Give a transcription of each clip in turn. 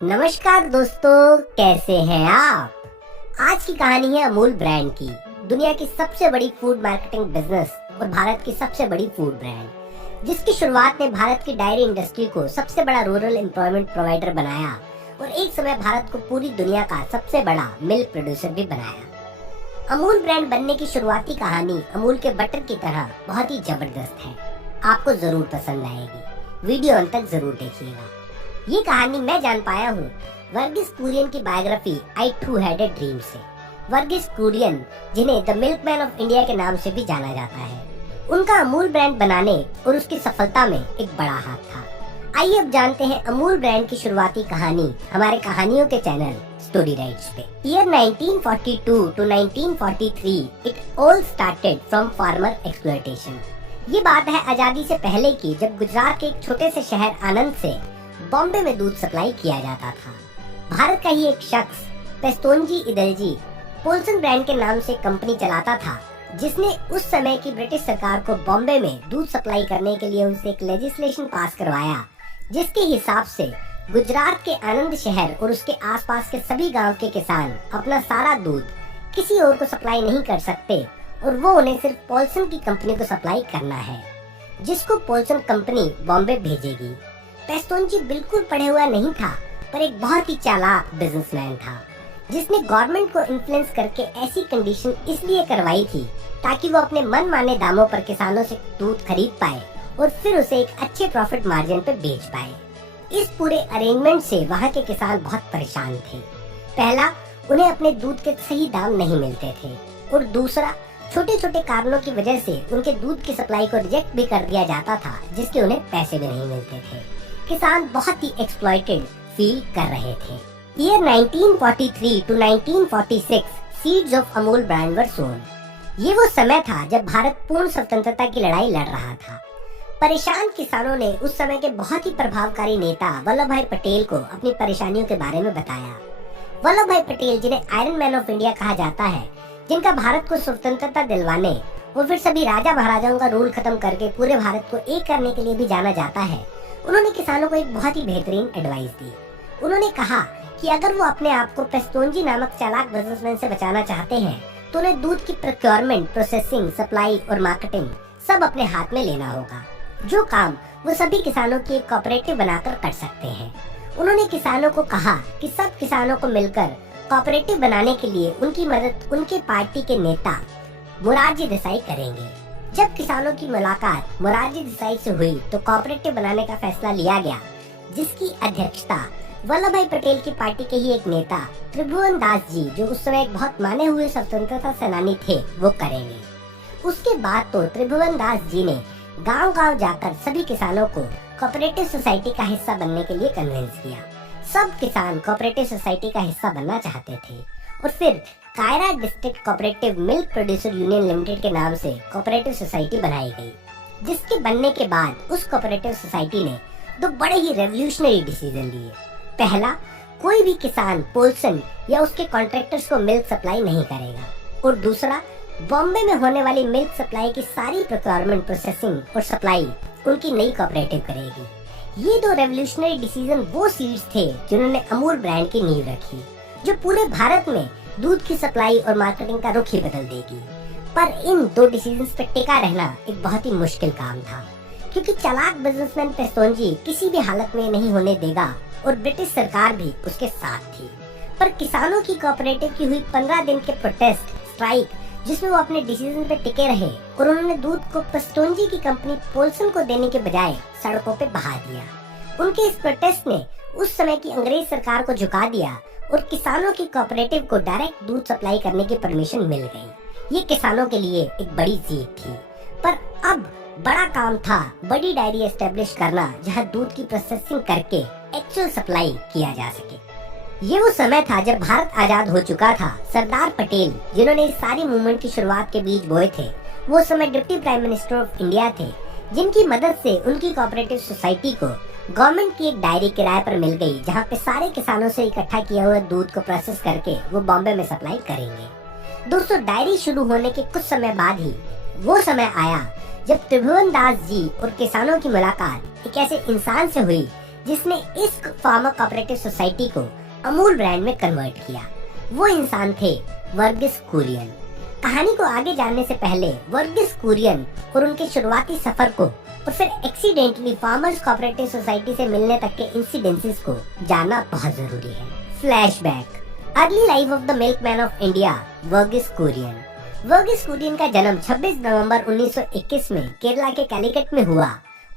नमस्कार दोस्तों, कैसे हैं आप। आज की कहानी है अमूल ब्रांड की, दुनिया की सबसे बड़ी फूड मार्केटिंग बिजनेस और भारत की सबसे बड़ी फूड ब्रांड, जिसकी शुरुआत ने भारत की डायरी इंडस्ट्री को सबसे बड़ा रूरल एम्प्लॉयमेंट प्रोवाइडर बनाया और एक समय भारत को पूरी दुनिया का सबसे बड़ा मिल्क प्रोड्यूसर भी बनाया। अमूल ब्रांड बनने की शुरुआती कहानी अमूल के बटर की तरह बहुत ही जबरदस्त है। आपको जरूर पसंद आएगी, वीडियो अंत तक जरूर देखिएगा। ये कहानी मैं जान पाया हूँ वर्गीस कुरियन की biography I too had a dream से। वर्गीस कुरियन, जिन्हें द मिल्कमैन ऑफ इंडिया के नाम से भी जाना जाता है, उनका अमूल ब्रांड बनाने और उसकी सफलता में एक बड़ा हाथ था। आइए अब जानते हैं अमूल ब्रांड की शुरुआती कहानी हमारे कहानियों के चैनल स्टोरी राइट्स पे। Year 1942 to 1943 it all started from farmer exploitation. ये बात है आजादी से पहले की, जब गुजरात के एक छोटे से शहर आनंद से बॉम्बे में दूध सप्लाई किया जाता था। भारत का ही एक शख्स पेस्तोंजी इदलजी पोल्सन ब्रांड के नाम से कंपनी चलाता था, जिसने उस समय की ब्रिटिश सरकार को बॉम्बे में दूध सप्लाई करने के लिए उनसे एक लेजिस्लेशन पास करवाया, जिसके हिसाब से गुजरात के आनंद शहर और उसके आसपास के सभी गांव के किसान अपना सारा दूध किसी और को सप्लाई नहीं कर सकते और वो उन्हें सिर्फ पोल्सन की कंपनी को सप्लाई करना है, जिसको पोल्सन कंपनी बॉम्बे भेजेगी। पेस्तोंजी बिल्कुल पढ़े हुआ नहीं था, पर एक बहुत ही चालाक बिजनेसमैन था, जिसने गवर्नमेंट को इन्फ्लुएंस करके ऐसी कंडीशन इसलिए करवाई थी ताकि वो अपने मनमाने दामों पर किसानों से दूध खरीद पाए और फिर उसे एक अच्छे प्रॉफिट मार्जिन पर बेच पाए। इस पूरे अरेंजमेंट से वहाँ के किसान बहुत परेशान थे। पहला, उन्हें अपने दूध के सही दाम नहीं मिलते थे और दूसरा, छोटे छोटे कारणों की वजह से उनके दूध की सप्लाई को रिजेक्ट भी कर दिया जाता था, जिसके उन्हें पैसे भी नहीं मिलते थे। किसान बहुत ही एक्सप्लॉइटेड फील कर रहे थे। Year 1943 to 1946 seeds of Amul brand were sown. ये वो समय था जब भारत पूर्ण स्वतंत्रता की लड़ाई लड़ रहा था। परेशान किसानों ने उस समय के बहुत ही प्रभावकारी नेता वल्लभ भाई पटेल को अपनी परेशानियों के बारे में बताया। वल्लभ भाई पटेल, जिन्हें आयरन मैन ऑफ इंडिया कहा जाता है, जिनका भारत को स्वतंत्रता दिलवाने और फिर सभी राजा महाराजाओं का रूल खत्म करके पूरे भारत को एक करने के लिए भी जाना जाता है, उन्होंने किसानों को एक बहुत ही बेहतरीन एडवाइस दी। उन्होंने कहा कि अगर वो अपने आप को पेस्तोंजी नामक चालाक बिजनेसमैन से बचाना चाहते हैं तो उन्हें दूध की प्रोक्योरमेंट, प्रोसेसिंग, सप्लाई और मार्केटिंग सब अपने हाथ में लेना होगा, जो काम वो सभी किसानों की एक कोऑपरेटिव बनाकर कर सकते हैं। उन्होंने किसानों को कहा कि सब किसानों को मिलकर कोऑपरेटिव बनाने के लिए उनकी मदद उनके पार्टी के नेता मोरारजी देसाई करेंगे। जब किसानों की मुलाकात मोरारजी देसाई से हुई तो कोऑपरेटिव बनाने का फैसला लिया गया, जिसकी अध्यक्षता वल्लभ भाई पटेल की पार्टी के ही एक नेता त्रिभुवन दास जी, जो उस समय एक बहुत माने हुए स्वतंत्रता सेनानी थे, वो करेंगे। उसके बाद तो त्रिभुवन दास जी ने गांव-गांव जाकर सभी किसानों को कोऑपरेटिव सोसाइटी का हिस्सा बनने के लिए कन्विंस किया। सब किसान कोऑपरेटिव सोसाइटी का हिस्सा बनना चाहते थे और फिर Kaira district cooperative milk producer union limited के नाम से कोऑपरेटिव सोसाइटी बनाई गई, जिसके बनने के बाद उस कोऑपरेटिव सोसाइटी ने दो बड़े ही रेवोल्यूशनरी डिसीजन लिए। पहला, कोई भी किसान पोल्सन या उसके कॉन्ट्रैक्टर्स को मिल्क सप्लाई नहीं करेगा और दूसरा, बॉम्बे में होने वाली मिल्क सप्लाई की सारी प्रोक्योरमेंट, प्रोसेसिंग और सप्लाई उनकी नई कोऑपरेटिव करेगी। ये दो रेवोल्यूशनरी डिसीजन वो सीड्स थे जिन्होंने अमूल ब्रांड की नींव रखी, जो पूरे भारत में दूध की सप्लाई और मार्केटिंग का रुख ही बदल देगी। पर इन दो डिसीजंस पे टिका रहना एक बहुत ही मुश्किल काम था, क्योंकि चालाक बिजनेसमैन पेस्तोंजी किसी भी हालत में नहीं होने देगा और ब्रिटिश सरकार भी उसके साथ थी। पर किसानों की कोऑपरेटिव की हुई 15 दिन के प्रोटेस्ट स्ट्राइक, जिसमें वो अपने डिसीजन पे टिके रहे और उन्होंने दूध को पेस्तोंजी की कंपनी पोल्सन को देने के बजाय सड़कों पे बहा दिया। उनके इस प्रोटेस्ट ने उस समय की अंग्रेज सरकार को झुका दिया और किसानों की कोऑपरेटिव को डायरेक्ट दूध सप्लाई करने की परमिशन मिल गई। ये किसानों के लिए एक बड़ी जीत थी। पर अब बड़ा काम था बड़ी डायरी एस्टेब्लिश करना, जहां दूध की प्रोसेसिंग करके एक्चुअल सप्लाई किया जा सके। ये वो समय था जब भारत आजाद हो चुका था। सरदार पटेल, जिन्होंने इस सारी मूवमेंट की शुरुआत के बीज बोए थे, वो समय deputy prime minister of India थे, जिनकी मदद से उनकी कोऑपरेटिव सोसाइटी को गवर्नमेंट की एक डायरी किराए पर मिल गई, जहाँ पे सारे किसानों से इकट्ठा किया हुआ दूध को प्रोसेस करके वो बॉम्बे में सप्लाई करेंगे। दोस्तों, डायरी शुरू होने के कुछ समय बाद ही वो समय आया जब त्रिभुवन दास जी और किसानों की मुलाकात एक ऐसे इंसान से हुई जिसने इस फार्मर कोऑपरेटिव सोसाइटी को अमूल ब्रांड में कन्वर्ट किया। वो इंसान थे वर्गीस कुरियन। कहानी को आगे जानने से पहले वर्गीस कुरियन और उनके शुरुआती सफर को और फिर एक्सीडेंटली फार्मर्स कोऑपरेटिव सोसाइटी से मिलने तक के इंसिडेंसेस को जानना बहुत जरूरी है। Flashback. Early life of the milkman of India Verghese Kurien. Verghese Kurien का जन्म 26 नवंबर 1921 में केरला के कैलीकट में हुआ।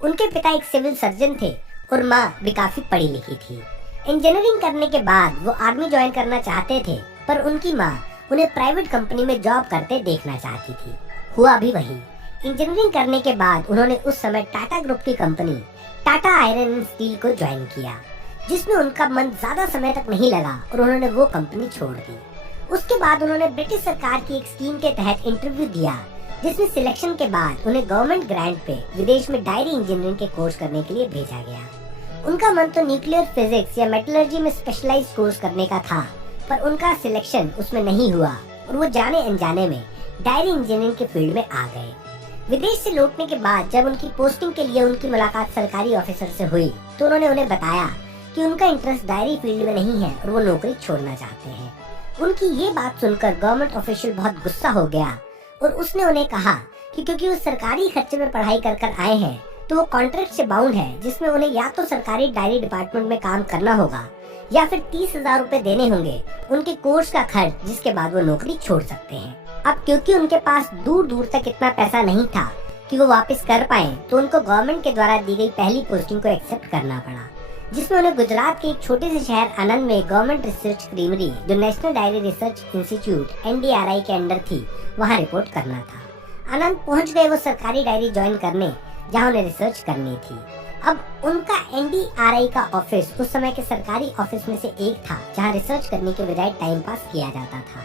उनके पिता एक सिविल सर्जन थे और माँ भी काफी पढ़ी लिखी थी। इंजीनियरिंग करने के बाद वो आर्मी ज्वाइन करना चाहते थे, पर उनकी माँ उन्हें प्राइवेट कंपनी में जॉब करते देखना चाहती थी। हुआ भी वही। इंजीनियरिंग करने के बाद उन्होंने उस समय टाटा ग्रुप की company Tata iron and steel को ज्वाइन किया, जिसमें उनका मन ज्यादा समय तक नहीं लगा और उन्होंने वो कंपनी छोड़ दी। उसके बाद उन्होंने ब्रिटिश सरकार की एक स्कीम के तहत इंटरव्यू दिया, जिसमें सिलेक्शन के बाद उन्हें गवर्नमेंट ग्रांट पे विदेश में डायरी इंजीनियरिंग के कोर्स करने के लिए भेजा गया। उनका मन तो न्यूक्लियर फिजिक्स या मेटलर्जी में स्पेशलाइज्ड कोर्स करने का था, पर उनका सिलेक्शन उसमें नहीं हुआ और वो जाने अनजाने में डायरी इंजीनियरिंग के फील्ड में आ गए। विदेश से लौटने के बाद जब उनकी पोस्टिंग के लिए उनकी मुलाकात सरकारी ऑफिसर से हुई, तो उन्होंने उन्हें बताया कि उनका इंटरेस्ट डायरी फील्ड में नहीं है और वो नौकरी छोड़ना चाहते हैं। उनकी ये बात सुनकर गवर्नमेंट ऑफिशियल बहुत गुस्सा हो गया और उसने उन्हें कहा कि क्योंकि वो सरकारी खर्चे में पढ़ाई कर कर आए हैं, तो वो कॉन्ट्रैक्ट से बाउंड है, जिसमें उन्हें या तो सरकारी डायरी डिपार्टमेंट में काम करना होगा या फिर 30,000 रुपए देने होंगे उनके कोर्स का खर्च, जिसके बाद वो नौकरी छोड़ सकते हैं। अब क्योंकि उनके पास दूर दूर तक इतना पैसा नहीं था कि वो वापस कर पाए, तो उनको गवर्नमेंट के द्वारा दी गई पहली पोस्टिंग को एक्सेप्ट करना पड़ा, जिसमें उन्हें गुजरात के एक छोटे से शहर आनंद में गवर्नमेंट रिसर्च क्रीमरी, जो national diary research institute NDRI के अंडर थी, वहाँ रिपोर्ट करना था। आनंद पहुँच गए वो सरकारी डायरी ज्वाइन करने, जहाँ उन्हें रिसर्च करनी थी। अब उनका NDRI का ऑफिस उस समय के सरकारी ऑफिस में से एक था, जहाँ रिसर्च करने के बजाय टाइम पास किया जाता था।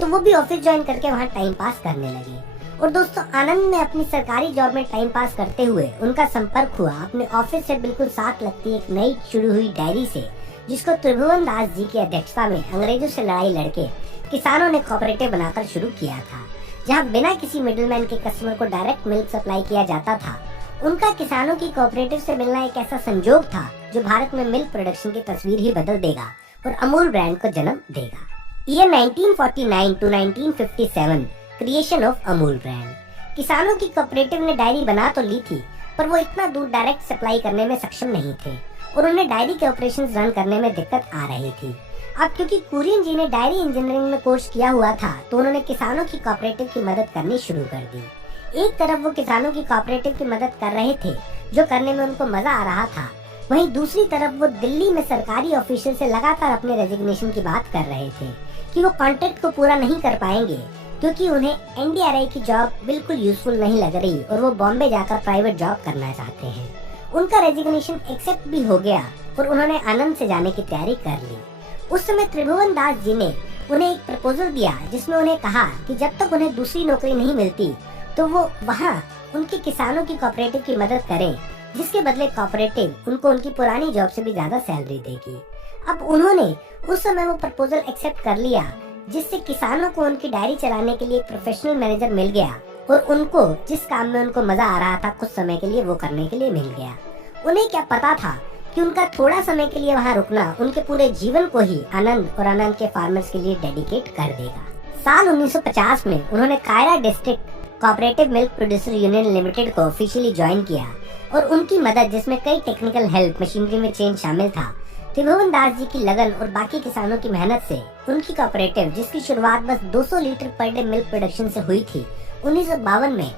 तो वो भी ऑफिस ज्वाइन करके वहाँ टाइम पास करने लगे। और दोस्तों, आनंद में अपनी सरकारी जॉब में टाइम पास करते हुए उनका संपर्क हुआ अपने ऑफिस से बिल्कुल साथ लगती एक नई शुरू हुई डायरी से, जिसको त्रिभुवन दास जी की अध्यक्षता में अंग्रेजों से लड़ाई लड़के किसानों ने कोऑपरेटिव बनाकर शुरू किया था, जहाँ बिना किसी मिडलमैन के कस्टमर को डायरेक्ट मिल्क सप्लाई किया जाता था। उनका किसानों की कोऑपरेटिव से मिलना एक ऐसा संजोग था जो भारत में मिल्क प्रोडक्शन की तस्वीर ही बदल देगा और अमूल ब्रांड को जन्म देगा। Year 1949 to 1957 creation of Amul brand. किसानों की कोऑपरेटिव ने डायरी बना तो ली थी, पर वो इतना दूर डायरेक्ट सप्लाई करने में सक्षम नहीं थे और उन्हें डायरी के ऑपरेशंस रन करने में दिक्कत आ रही थी। अब क्योंकि कुरियन जी ने डायरी इंजीनियरिंग में कोर्स किया हुआ था, तो उन्होंने किसानों की कोऑपरेटिव की मदद करनी शुरू कर दी। एक तरफ वो किसानों की कोऑपरेटिव की मदद कर रहे थे, जो करने में उनको मजा आ रहा था, वहीं दूसरी तरफ वो दिल्ली में सरकारी ऑफिशियल से लगातार अपने रेजिग्नेशन की बात कर रहे थे कि वो कॉन्ट्रैक्ट को पूरा नहीं कर पाएंगे, क्योंकि उन्हें NDRI की जॉब बिल्कुल यूजफुल नहीं लग रही और वो बॉम्बे जाकर प्राइवेट जॉब करना चाहते हैं। उनका रेजिग्नेशन एक्सेप्ट भी हो गया और उन्होंने आनंद से जाने की तैयारी कर ली। उस समय त्रिभुवन दास जी ने उन्हें एक प्रपोजल दिया, जिसमें उन्हें कहा कि जब तक उन्हें दूसरी नौकरी नहीं मिलती, तो वो वहाँ उनके किसानों की कोऑपरेटिव की मदद करें, जिसके बदले कोऑपरेटिव उनको उनकी पुरानी जॉब से भी ज्यादा सैलरी देगी। अब उन्होंने उस समय वो प्रपोजल एक्सेप्ट कर लिया, जिससे किसानों को उनकी डायरी चलाने के लिए एक प्रोफेशनल मैनेजर मिल गया और उनको जिस काम में उनको मजा आ रहा था कुछ समय के लिए वो करने के लिए मिल गया। उन्हें क्या पता था कि उनका थोड़ा समय के लिए वहाँ रुकना उनके पूरे जीवन को ही आनंद और आनंद के फार्मर्स के लिए डेडिकेट कर देगा। साल 1950 में उन्होंने Kaira district cooperative milk producer union limited को ऑफिशियली ज्वाइन किया और उनकी मदद, जिसमें कई टेक्निकल हेल्प, मशीनरी में चेंज शामिल था, त्रिभुवन दास जी की लगन और बाकी किसानों की मेहनत से उनकी कोऑपरेटिव, जिसकी शुरुआत बस 200 litre per day milk production से हुई थी, 1952 में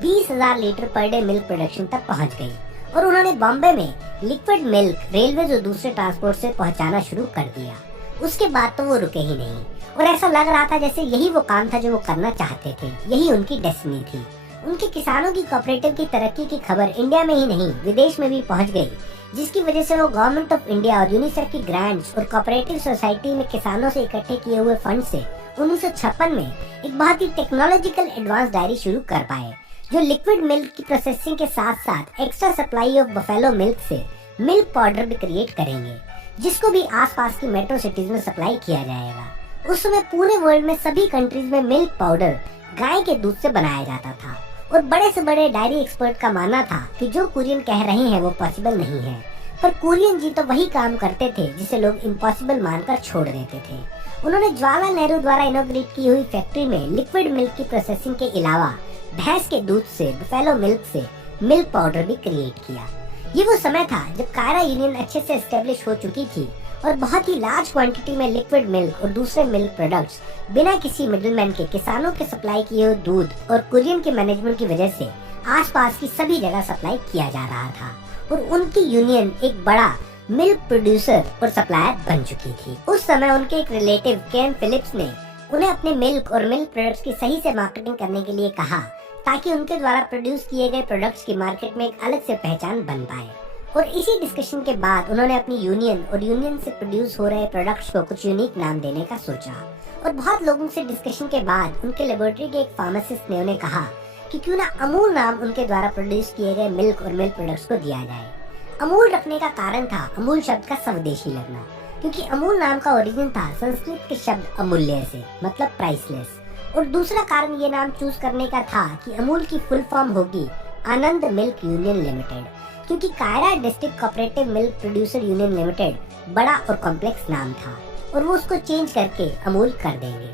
20,000 litre per day milk production तक पहुंच गई और उन्होंने बॉम्बे में लिक्विड मिल्क रेलवे और दूसरे ट्रांसपोर्ट से पहुंचाना शुरू कर दिया। उसके बाद तो वो रुके ही नहीं और ऐसा लग रहा था जैसे यही वो काम था जो वो करना चाहते थे, यही उनकी डेस्टिनी थी। उनके किसानों की कोऑपरेटिव की तरक्की की खबर इंडिया में ही नहीं विदेश में भी पहुंच गई, जिसकी वजह से वो गवर्नमेंट ऑफ इंडिया और यूनिसेफ की ग्रांट्स और कोऑपरेटिव सोसाइटी में किसानों से इकट्ठे किए हुए फंड से 1956 में एक बहुत ही टेक्नोलॉजिकल एडवांस डायरी शुरू कर पाए, जो लिक्विड मिल्क की प्रोसेसिंग के साथ साथ extra supply of buffalo milk से मिल्क पाउडर भी क्रिएट करेंगे, जिसको भी आसपास की मेट्रो सिटीज में सप्लाई किया जाएगा। उस समय पूरे वर्ल्ड में सभी कंट्रीज में मिल्क पाउडर गाय के दूध से बनाया जाता था और बड़े से बड़े डायरी एक्सपर्ट का मानना था कि जो कुरियन कह रहे हैं वो पॉसिबल नहीं है, पर कुरियन जी तो वही काम करते थे जिसे लोग इम्पॉसिबल मानकर छोड़ देते थे। उन्होंने जवाहरलाल नेहरू द्वारा इनॉग्रेट की हुई फैक्ट्री में लिक्विड मिल्क की प्रोसेसिंग के अलावा भैंस के दूध से, बुफेलो मिल्क से मिल्क पाउडर भी क्रिएट किया। ये वो समय था जब कायरा यूनियन अच्छे से एस्टेब्लिश हो चुकी थी और बहुत ही लार्ज क्वांटिटी में लिक्विड मिल्क और दूसरे मिल्क प्रोडक्ट्स बिना किसी मिडलमैन के किसानों के सप्लाई किए हुए दूध और कुरियन के मैनेजमेंट की वजह से आसपास की सभी जगह सप्लाई किया जा रहा था और उनकी यूनियन एक बड़ा मिल्क प्रोड्यूसर और सप्लायर बन चुकी थी। उस समय उनके एक रिलेटिव केन फिलिप्स ने उन्हें अपने मिल्क और मिल्क प्रोडक्ट्स की सही से मार्केटिंग करने के लिए कहा ताकि उनके द्वारा प्रोड्यूस किए गए प्रोडक्ट्स की मार्केट में एक अलग से पहचान बन पाए। और इसी डिस्कशन के बाद उन्होंने अपनी यूनियन और यूनियन से प्रोड्यूस हो रहे प्रोडक्ट्स को कुछ यूनिक नाम देने का सोचा। और बहुत लोगों से डिस्कशन के बाद उनके लेबोरेटरी के एक फार्मासिस्ट ने उन्हें कहा कि क्यों ना अमूल नाम उनके द्वारा प्रोड्यूस किए गए मिल्क और मिल्क प्रोडक्ट्स को दिया जाए। अमूल रखने का कारण था अमूल शब्द का स्वदेशी लगना, क्योंकि अमूल नाम का ओरिजिन था संस्कृत के शब्द अमूल्य से, मतलब प्राइसलेस। और दूसरा कारण ये नाम चूज करने का था कि अमूल की फुल फॉर्म होगी आनंद मिल्क यूनियन लिमिटेड, क्योंकि Kaira district cooperative milk producer union limited बड़ा और कॉम्प्लेक्स नाम था और वो उसको चेंज करके अमूल कर देंगे।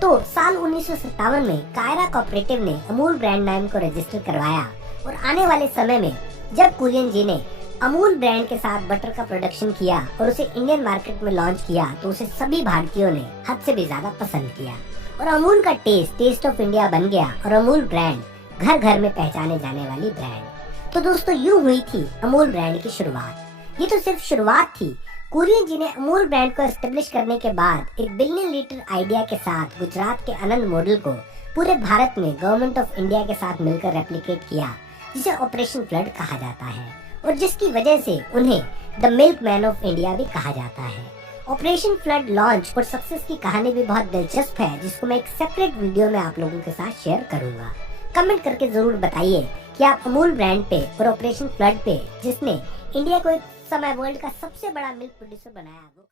तो साल 1957 में कायरा कोऑपरेटिव ने अमूल ब्रांड नाम को रजिस्टर करवाया और आने वाले समय में जब कुरियन जी ने अमूल ब्रांड के साथ बटर का प्रोडक्शन किया और उसे इंडियन मार्केट में लॉन्च किया तो उसे सभी भारतीयों ने हद से भी ज्यादा पसंद किया और अमूल का टेस्ट ऑफ इंडिया बन गया और अमूल ब्रांड घर घर में पहचाने जाने वाली ब्रांड। तो दोस्तों यूं हुई थी अमूल ब्रांड की शुरुआत। ये तो सिर्फ शुरुआत थी। कुरियन जी ने अमूल ब्रांड को एस्टेब्लिश करने के बाद एक बिलियन लीटर आइडिया के साथ गुजरात के आनंद मॉडल को पूरे भारत में गवर्नमेंट ऑफ इंडिया के साथ मिलकर रेप्लिकेट किया, जिसे ऑपरेशन फ्लड कहा जाता है और जिसकी वजह से उन्हें the milk man of India भी कहा जाता है। ऑपरेशन फ्लड लॉन्च और सक्सेस की कहानी भी बहुत दिलचस्प है, जिसको मैं एक सेपरेट वीडियो में आप लोगों के साथ शेयर करूंगा। कमेंट करके जरूर बताइए कि आप अमूल ब्रांड पे और ऑपरेशन फ्लड पे, जिसने इंडिया को एक समय वर्ल्ड का सबसे बड़ा मिल्क प्रोड्यूसर बनाया, वो